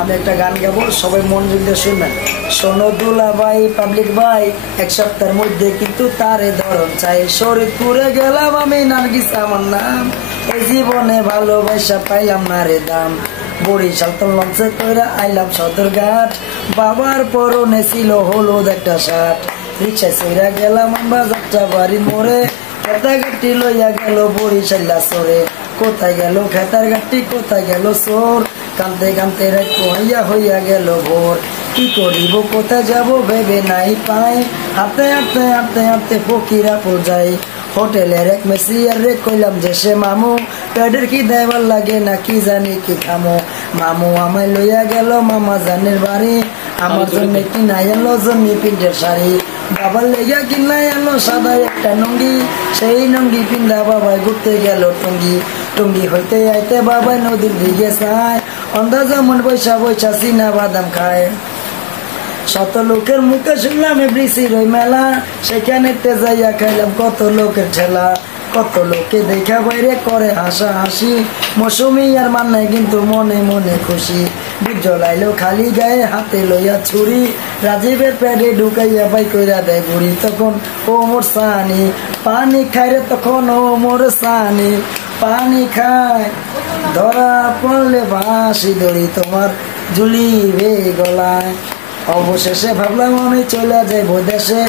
আমি একটা গান গাবো, সবাই মনোযোগ দিয়ে শুনবেন। শোনো দুলা ভাই, পাবলিক ভাই, এক সপ্তাহের মধ্যে কিন্তু তারে ধরন চাই। শরীরপুরে গেলাম আমি, নার্গিস আমার নাম, এই জীবনে ভালোবাসা পাইলাম না রে দাম। বরিশাল তো লঞ্চে কইরা আইলাম সদরঘাট, বাবার পরনে ছিল হলুদ একটা শার্ট। রিক্সায় চইরা গেলাম আমরা যাত্রা বাড়ির মোড়ে, খেতার গাড়ি লইয়া গেল বরিশাল্লা সরে। কোথায় গেল খেতার গাড়ি, কোথায় গেল সোর, কানতে কানতে রাত হইয়া হইয়া গেল ভোর। কি করিব কোথায় যাব ভেবে নাই পাই, হাতে হাতে হাতে হাতে ফকিরা পূজাই। হোটেলের এক মেসিয়ার রে কইলাম যে সে মামু, পেটের কি দেবার লাগে না কি জানি কি খামো। মামু আমায় লইয়া গেল মামা জানের বাড়ি, আমার জন্য কিনা এলো জমি প্রিন্টের শাড়ি। বাবার লেগা কিনা এলো সাদা একটা নঙ্গি, সেই নঙ্গি পিন্দা বাবাই ঘুরতে গেল টঙ্গি। টঙ্গি হইতে আইতে বাবাই নদীর দিকে চায়, অন্ধা যেমন বৈশা বৈশা চিনা বাদাম খায়। শত লোকের মুখে শুনলাম বৃষ্টির ওই মেলা, সেখানে যাইয়া খাইলাম কত লোকের ঠেলা। কত লোকে দেখা বাইরে করে হাসা হাসি, মৌসুমি আর মান্নাই কিন্তু মনে মনে খুশি। বীর জ্বলাইলো খালি গায়ে হাতে লইয়া ছুরি, রাজীবের প্যাডে ঢুকাইয়া বাই কইরা দেয় বুড়ি। তখন ও মোর সানি পানি খায় রে, তখন ও মোর সানি পানি খায়। ধরা পড়লে বাঁশি দড়ি তোমার ঝুলিবে গলায়। অবশেষে ভাবলাম আমি চলে যাইব দেশে,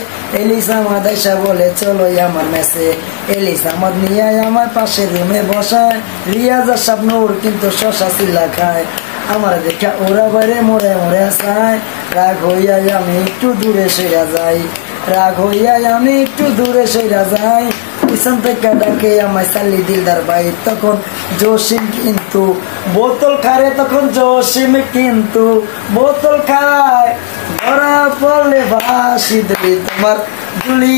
এলিসা মাদাইসা বলে চলো আমার মেসে। এলিসা মদ নিয়ে আমার পাশে রুমে বসায়, রিয়াজা স্বপ্নর কিন্তু শশা চিল্লা খায়। আমার দেখা ওরা বাইরে মোড়ে মোড়ে চায়, রাগ হইয়া আমি একটু দূরে সইরা যাই। রাগ হইয়া আমি একটু দূরে সইরা যাই, পিছন থেকে ডাকে আমায় সাল্লি দিলদার ভাই। তখন জসিম কিন্তু বোতল খায়, তখন জসিম কিন্তু বোতল খায়। ধরা পড়লে বাঁশি দড়ি তোমার ঝুলি।